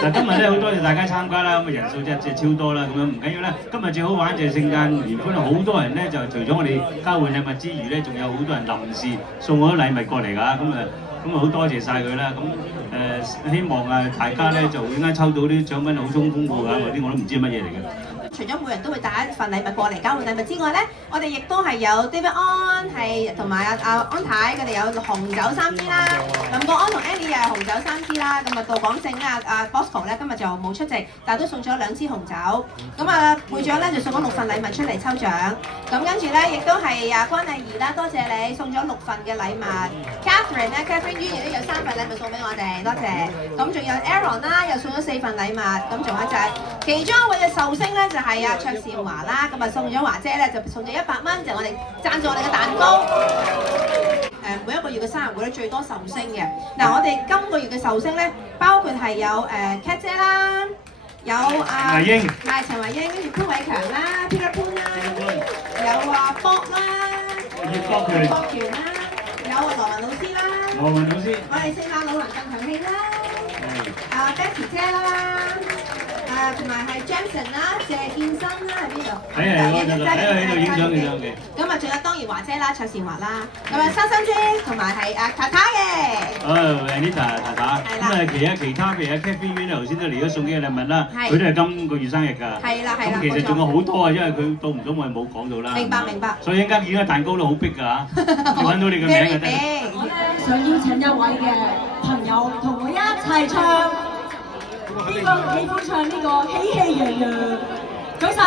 嗱，今日咧好多謝大家參加啦，咁啊人數真係超多啦，咁樣唔緊要啦。今日最好玩就係聖誕聯歡，好多人咧就除咗我哋交換禮物之餘咧，仲有好多人臨時送好多禮物過嚟㗎，咁啊好多謝晒佢啦。咁希望啊大家咧就應該抽到啲獎品好豐富㗎，嗰啲我都唔知係乜嘢嚟嘅。除咗每人都會帶一份禮物過嚟交換禮物之外咧，我哋亦都係有 David An 係同埋阿安太佢哋有紅酒3支啦，林國安同 Annie 又係紅酒3支啦，咁啊杜廣正阿 Bosco 咧今日就冇出席，但係都送咗2支紅酒，咁啊會長咧就送咗6份禮物出嚟抽獎，咁跟住咧亦都係關麗儀啦，多謝你送咗6份嘅禮物 ，Catherine 咧 Catherine 依然都有3份禮物送俾我哋，多謝，咁仲有 Aaron 啦又送咗4份禮物，咁仲有就係其中一位嘅壽星咧就係卓善華啦，咁啊送咗華姐咧就送咗100蚊，就我哋贊助我哋嘅蛋糕。每一個月嘅生日會咧最多壽星嘅。嗱，我哋今個月嘅壽星咧，包括係有Cat 姐啦，有慧英，係陳慧英，跟住潘偉強啦 ，Peter Pan 啦，有Bob 啦，博權啦，有羅文老師啦，羅文老師，我哋聖誕老人更強氣啦，Betty 姐啦。同埋係 Jameson 啦、謝健生啦喺邊度？喺度影相嘅。咁啊，仲有當然華姐啦、卓善華啦，咁啊珊珊姐同埋係太太嘅。Anita 太太。咁其他譬如 Kathy Win 頭先都嚟咗送嘅禮物啦，佢都係今個月生日㗎。係啦。咁其實仲有好多啊，因為佢到唔到我哋冇講到啦。明白。所以一間見到蛋糕都好逼㗎嚇，揾到你嘅名就得。我咧想邀請一位嘅朋友同我一齊唱。呢個喜歡唱呢個喜氣洋洋，舉手。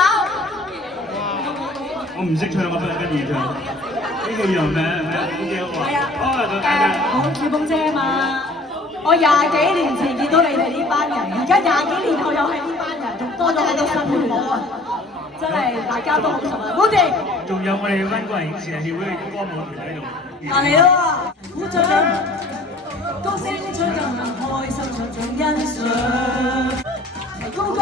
我唔識唱，我不如跟住唱。呢個洋咩？好幾好喎。係啊。我小鳳姐啊嘛，我20幾年前見到你哋呢班人，而家20幾年後又係呢班人，仲多咗好多新血母啊！真係大家都好熟啊，好謝。仲有我哋溫哥華影視協會嘅歌舞團喺度。嚟咯喎！鼓掌。高聲唱就能開心，唱像欣賞。高歌，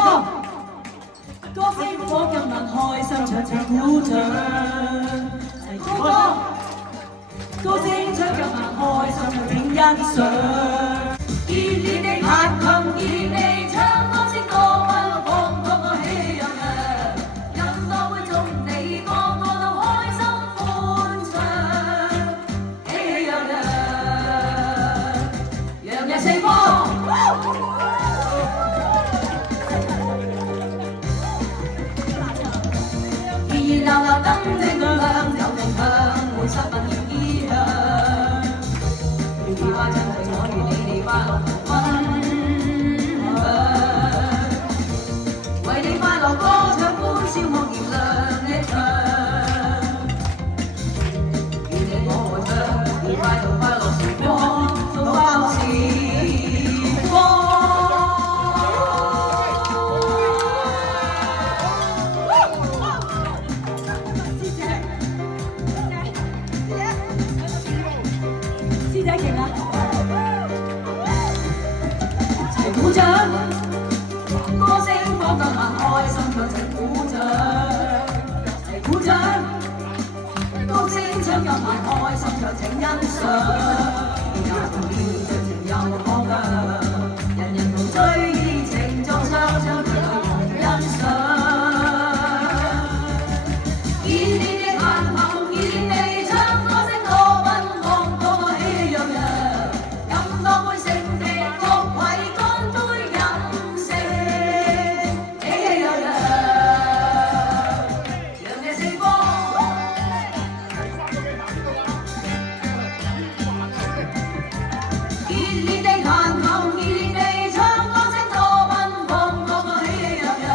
歌聲火咁能開心，唱唱鼓掌。高歌，高聲唱咁能開心，唱請欣賞。熱烈地彈琴，熱烈地唱，歌聲多奔放，個個喜洋洋。人多會眾你個個都開心歡暢，喜氣洋洋。洋溢四方，熱熱鬧鬧燈正亮，有夢想，會十分意向。如意花真係我與你哋快樂分享，為你快樂歌唱歡笑夢燃亮一場。願你我愛唱，愉快同快樂時光。師姐勁啊！齊鼓掌，歌聲放得慢，開心唱齊鼓掌，齊鼓掌，歌聲唱得慢，開心唱請欣賞。又放亮，人人同追熱情，眾雙雙對對同欣賞。熱烈地彈琴，熱烈地唱，歌聲多奔放，個個喜洋洋。飲多杯勝地，各位乾杯飲勝，喜氣洋洋，洋溢四方。熱烈地彈琴，熱烈地唱，歌聲多奔放，個個喜氣洋洋。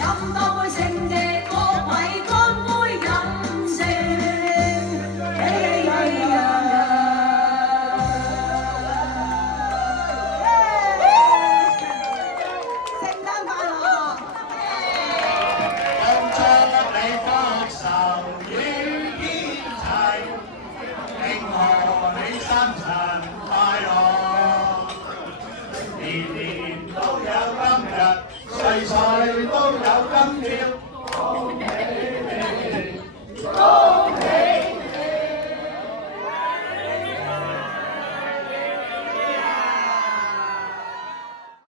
飲多杯勝地，各位乾杯飲勝，喜氣洋洋。聖誕快樂！讓祝你福壽與天齊，慶賀你生辰快樂，年年都有今日，歲歲都有今